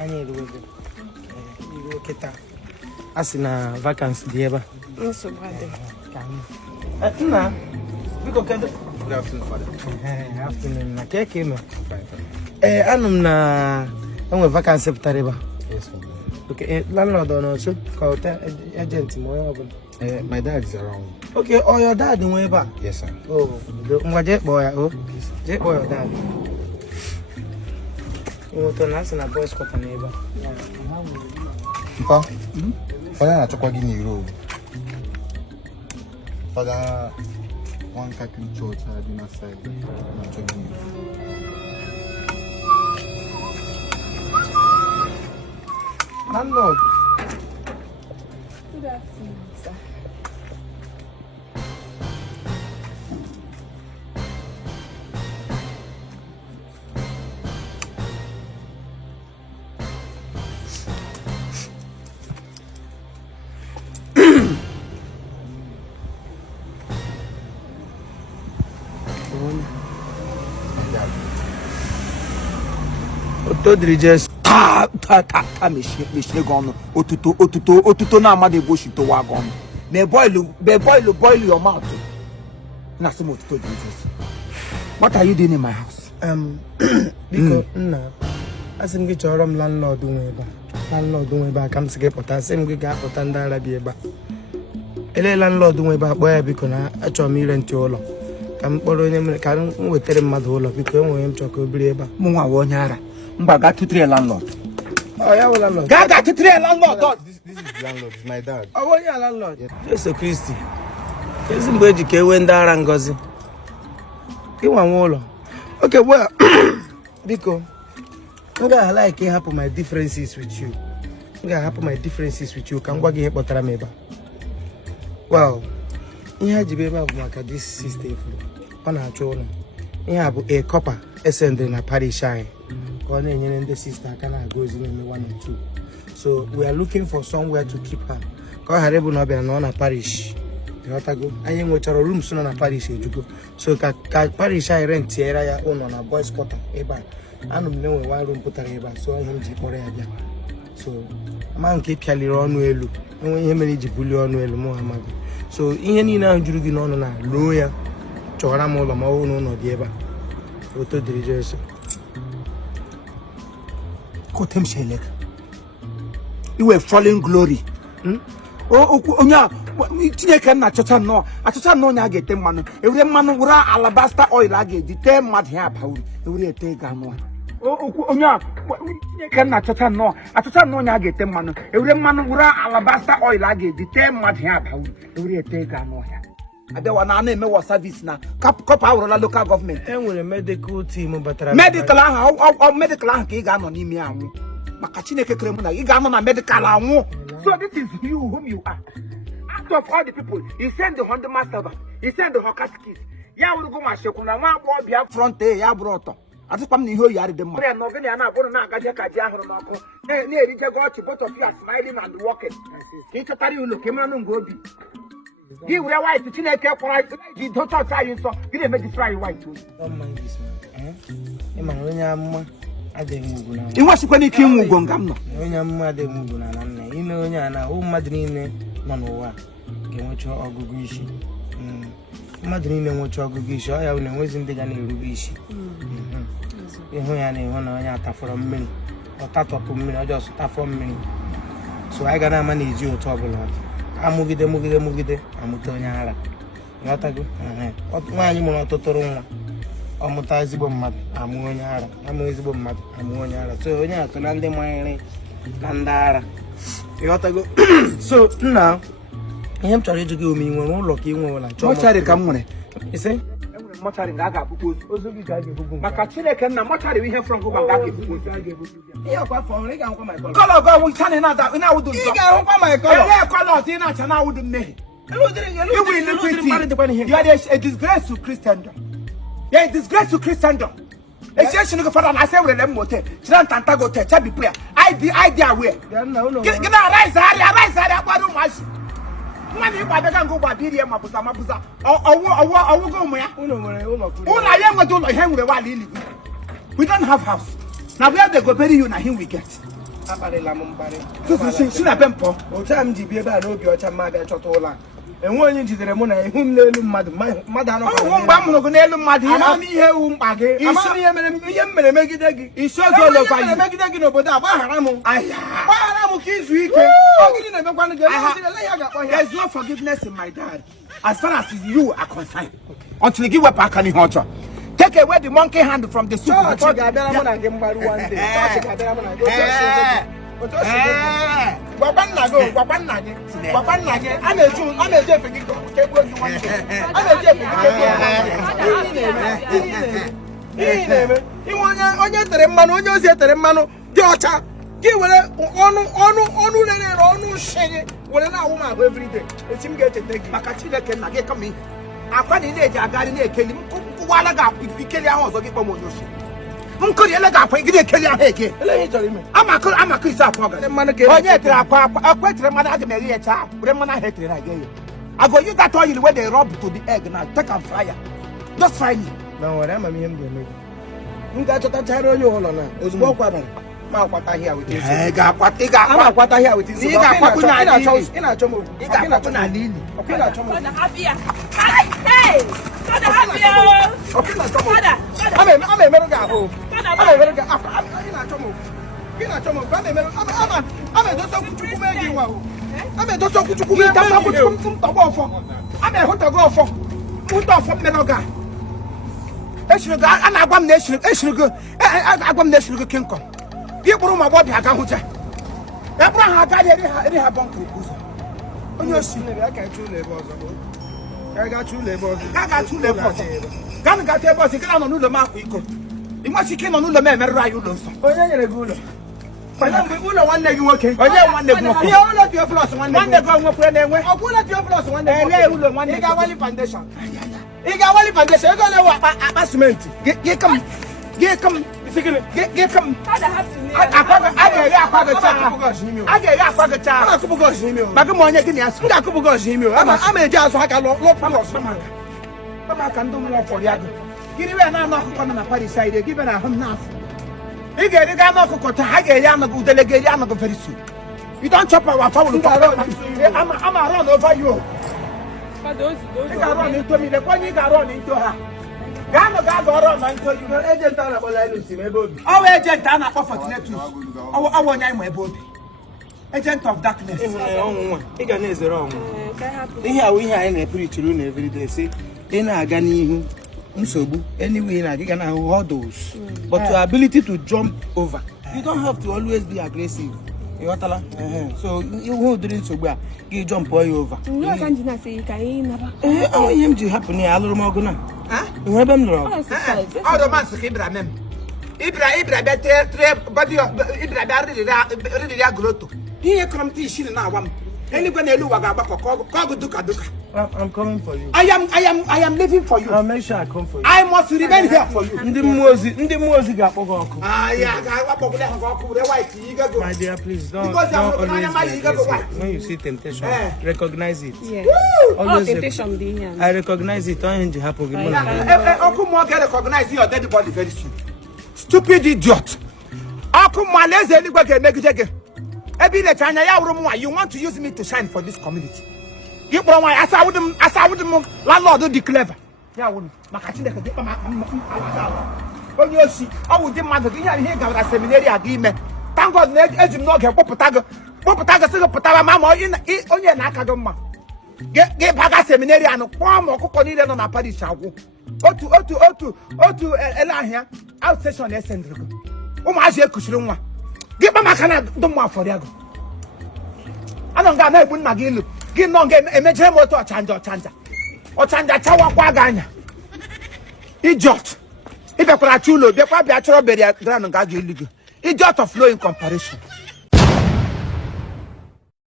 anyị erugo kịta a sị na vacancy dị ebe a nna biko kedu Good afternoon, Father. afternoon na keke nọ anụ m na enwe vacancy pụtara ebe a. Yes, Father. Okay, landlord on also call agent mo. My dad is around. Okay, or your dad nwe ebe a? Yes, sir. Oh, ngwa je kpọ ya o. Je kpọ your dad. To na na boys quarter na ebe a. Mpa. Father na-achọkwa gị n'iro. Father one Catholic church dị na side na-achọ gị n'iro. Landlord. Good afternoon, sir. Otodri just mechie gị ọnụ otuto na amada egbo shito wa gị ọnụ me boil your mouth na sị m otuto dị Jesus. What are you doing in my house? biko nna asị m gị chọrọ m landlord nwe ebe a ka m sị gị pụta asị m gị ga-apụta ndị ara bi ebe a ele landlord nwe ebe a kpọọ ya biko na achọrọ m ire ntị ụlọ ka m kpọrọ onye mere ka m wetara mmadụ ụlọ biko enwere m chọrọ ka o biri ebe a Mụ nwa bụ onye ara mba gaa tutere landlord. ya bụ landlord Gaa tutere landlord. This is the landlord, it's my dad. ọ bụ onye landlord Jesu Kristi ezi mgbe eji ka ewe ndị ara ngozi ịnwa nwe ụlọ okay well biko m ga-ala like ịhapụ my differences with you ka m gwa gị ihe kpọtara m ebe a well ihe a ji be ebe a bụ maka this sister ọ na-achọ ụlọ ihe a bụ a copper esendị na parish anyị ka ọ na-enyere ndị sister aka na-aga ozi na-eme 1 or 2 so we are looking for somewhere to keep her ka ọ ghara ịbụ na ọ bịara na ọ na parish ịghọtago anyị nwechara rooms nọ na parish ejugo so ka parish anyị rentiera ya ụlọ na boys quarter ebe a anụ m na-enwe one room pụtara ebe a so ihe m ji kpọrọ ya bịa so ama nke pịaliri ọnụ elu enwe ihe mere iji bulie ọnụ elu mụ amaghị so ihe niile ahụ juru gị n'ọnụ na loo ya chọwara m ụlọ ma ọ bụrụ na ụlọ dị ebe a oto dịrị Jesu Kotem Shelek. You were falling glory. Onye Chineke na achọcha nnọọ onye a ga-ete mmanụ ewere mmanụ wụrụ alabasta oil a ga-eji tee mmadụ ya aba uru ewere ete ga anụ onye Chineke na achọcha nnọọ onye a ga-ete mmanụ ewere mmanụ wụrụ alabasta oil a ga-eji tee mmadụ ya aba uru ewere ete ga anụ ya abịawa na na-emewa service na kọpa awụrụla local gọọmenti enwere medical team batara medical ahụ ka ị ga-anọ n'ime ya anwụ maka Chineke kere mụ na ị ga-anọ na medical anwụ. So this is you whom you are. Out of all the people, he sent the 100 master, he sent the hawker skills. Ya will go my sheku na nwa akpọ bịa front ya bụrụ ọtọ. Atụkwa m na ihe oyi arị dị mma. Ya na ogene ya na-akpọrọ na-agaje ka ji ahụrụ n'ọkụ. Na-erije gị ọchị, both of you are smiling and working. Ka ị chọtara ụlọ ka ị mara ngo obi. Gị were white Chineke kwara gị docha ọcha anyị nsọ gị na-eme destroy white. Don't mind this man. Ị ma onye amụma adịghị ugwu na ị nwachikwa n'ike inwe ugo nga m nọ. onye amụma adịghị ugwu na nna ime onye a na mmadụ niile nọ n'ụwa ga-enwecha ọgụgụ isi mmadụ niile nwecha ọgụgụ isi ọ ya bụ na enwezi ndị ga na-erube isi ịhụ ya na-ehụ na onye atafọrọ mmiri ọtatọpụ mmiri ọjọọ sụtafọ mmiri so anyị ga na-ama na-eji otu ọbụla amụgide amụta onye ara nghọtago nwaanyị mụrụ ọtụtụrụ nwa ọmụta ezigbo mmadụ amụ onye ara amụ ezigbo mmadụ amụ onye ara so onye atụ na ndị manyere na ndị ara ịghọtago so nna ihe m chọrọ ịjụ gị ome ị nwere ụlọ ka ị nwere ụlọ Mọchari ka m nwere. ise Enwere mọchari na a ga-abụkwa ozu gị ga-ebugbu maka Chineke nna mọchari ihe frọm gụgba ga-ebugbu ozu. ihe ọkwa fọrọ ị ga-ahụkwa my color Kọlọ gị ọwụ chani na-ada na-awụdụ nsọ. ị ga-ahụkwa my color Ele kọlọ ọtị na-acha na-awụdụ mmehie. You are a disgrace to Christendom. You are a disgrace to Christendom. Echechinu gị fada na ase were m mote chira ntanta go te chabi prayer. I dey aware. Gị na arise akpado ụmụazị. Nwa na ịgba bịa ngo gba biri ma buza ọwụ go ụmụ ya. Ụlọ ya enweta ụlọ ihe nwere wali ili. We don't have house. Now where they go bury you na him we get. akparịla m mkparị si na be mpọ otu a m ji bie ebe a n'obi ọcha mma bịa chọta ụlọ a enwe onye jidere mụ na ihu m n'elu mmadụ ọhụụ mgbe a mụrụ gị n'elu mmadụ ama m ihe ewu mkpa gị ama m ihe m mere megide gị isi oge olokwa ihe megide gị n'obodo a gbaghara m ka izu ike gịnị na-emekwanụ gị there's no forgiveness in my dad as far as you are concerned until you wepụ aka n'ihe ọjọọ. Take away the monkey hand from the soup. Chọọchị ga-abịara mụ na gị mgbaru one day. Chọọchị ga-abịara mụ na gị. Gwakwa nna gị. A na-eji efe gị kegbuo gị nwanne. A na-eji efe gị kegbuo gị. Ihe na-eme. Iwe onye tere mmanụ, onye ozi etere mmanụ dị ọcha. Gị were ọnụ rere ọnụ shege were na-awụ m ahụ everyday. Echi m ga-echeta gị. Maka Chineke nna gị kama ihe. Akwa na ị na-eji agari na-ekeli m kwụwala gị ikeli ahụ ọzọ gị kpọm onye osi m kụriele gị akwa gị na-ekeli ahụ eke amakụ isi akwa onye etere akwa etere mmanụ aga m eghe ya chaa were mmanụ ahụ etere na gị ya I go use that oil wey dey rub to the egg now take am fry am just fry me na nwere ama m ihe m ga-eme gị m ga-achọtachara onye ụlọ na ozugbo ọ kwadara ma akwata ahịa weta isi ị ga-akwata ahịa weta isi ị na-achọ m okwu ị ga-akwata n'ala ili ị na-achọ m ama emerụ gị ahụ ama emerụ gị afọ ị na-achọ m okwu ị na-achọ m okwu ama edosa okwuchukwu mee gị nwa ama edosa okwuchukwu mee gị ntọgbọ ọfọ ama ehụtọgọ ọfọ ụtọ ọfọ mmerụ ga eshiri gị a na-agwa m na eshiri gị agwa m na eshiri gị kịnkọn gị kpụrụ ụmụ agbọbịa aga hụcha ya kpụrụ ha agaghị eri ha bọnkụ ụzọ onye osi aka ịchụ ụlọ ebe ọzọ ga-achụ ụlọ ebe ọzọ ga-achụ ụlọ ebe ọzọ ganụ gata ebe ọzọ ị nọ n'ụlọ m akwa iko ị nwesị ike ịnọ n'ụlọ m emerụrụ anyị ụlọ nsọ onye nyere gị ụlọ mgbe ụlọ nwanne gị nwoke onye nwanne gị nwoke ihe ụlọ Theophilus nwanne gị onwekwere na-enwe ọkwụ ụlọ Theophilus nwanne gị ele ụlọ nwanne ị ga-awali foundation ego na-ewe akpa simenti gị kam a ga-eri akwa gị chaa maka ma onye gị na ya so ga-akụpụ gị ọzọ ime ama eji azụ aka maka ndị mmụọ fọrọ ya gị gịnị wee na-anụ ọkụkọ nọ na Paris anyị gị bịara ahụ m n'afọ ị ga-eri gị anụ ọkụkọ taa ha ga-eri anụ gị udele ga-eri anụ gị very soon you don't chop our fowl ama run over you ị ga-arụ ọnụ into mmiri kwa onye ị ga-arụ ọnụ into ha ga-aga ọrụ ọnụ into you ejent a na-akpọ Linus ebe obi ọwa ejent a na-akpọ Fortunatus ọwa onye anyị ma ebe obi agent of darkness ọnwụnwa ị ga na-ezere ọnwụ ihe awụ ihe anyị na-epirichiri unu everyday si ị na-aga n'ihu nsogbu anyway na ga na hurdles but your ability to jump over you don't have to always be aggressive you ghọtala so ihu ụdịrị nsogbu a gị jump ya over ihe m ji hapụ na ya alụrụ m ọgụ na ihe ebe m lụrụ ọgụ ọdọmansị ka ịbịara mem ịbịara bịa tire bọdị ịbịara bịa rịrịrị agụroto ihe kọrọ m tii shiri na-agwa m eluigwe na elu ụwa ga-agbakọ ka ọgụ duka I'm coming for you. I am living for you. I'll make sure I come for you. I must remain here for you. Ndị mmụọ ozi ga-akpọ gị ọkụ. My dear, please don't always be when you see temptation, recognize it. Yes. Always temptation be here. I recognize it. Don't happen. Ọkụ mmụọ ga-recognize your dead body very soon. Stupid idiot. Ọkụ mmụọ alaeze eluigwe ga-emegide gị. Ebe ị na-eche anya ya wụrụ m nwa, you want to use me to shine for this community. Gị kpọrọ nwaanyị asa awụdị m landlord dị clever. Ya wụrụ maka Chineke gị kpama onye osi ọ bụ dị mmadụ gị ihe gawara seminari a gị ime. Thank God na eji m n'oge kpọpụta gị sị gị pụtara ma onye na-aka gị mma. Gị baga seminari anụ kpọọ m ọkụkọ niile nọ na Paris agwụ. Otu ele ahịa outstation esendịrị gị. Ụmụazị ekuchiri nwa. Gị kpa maka na ndụ mma afọrọ ya gị. Anọ nga na-egbu nna gị ilu. Gị nọ nga emejere m otu ọchanja chawakwa gị anya. Idiot. Ị bịakwara achọ ụlọ bịakwa bịa chọrọ bere ground nga ga-elu gị. Idiot of low in comparison.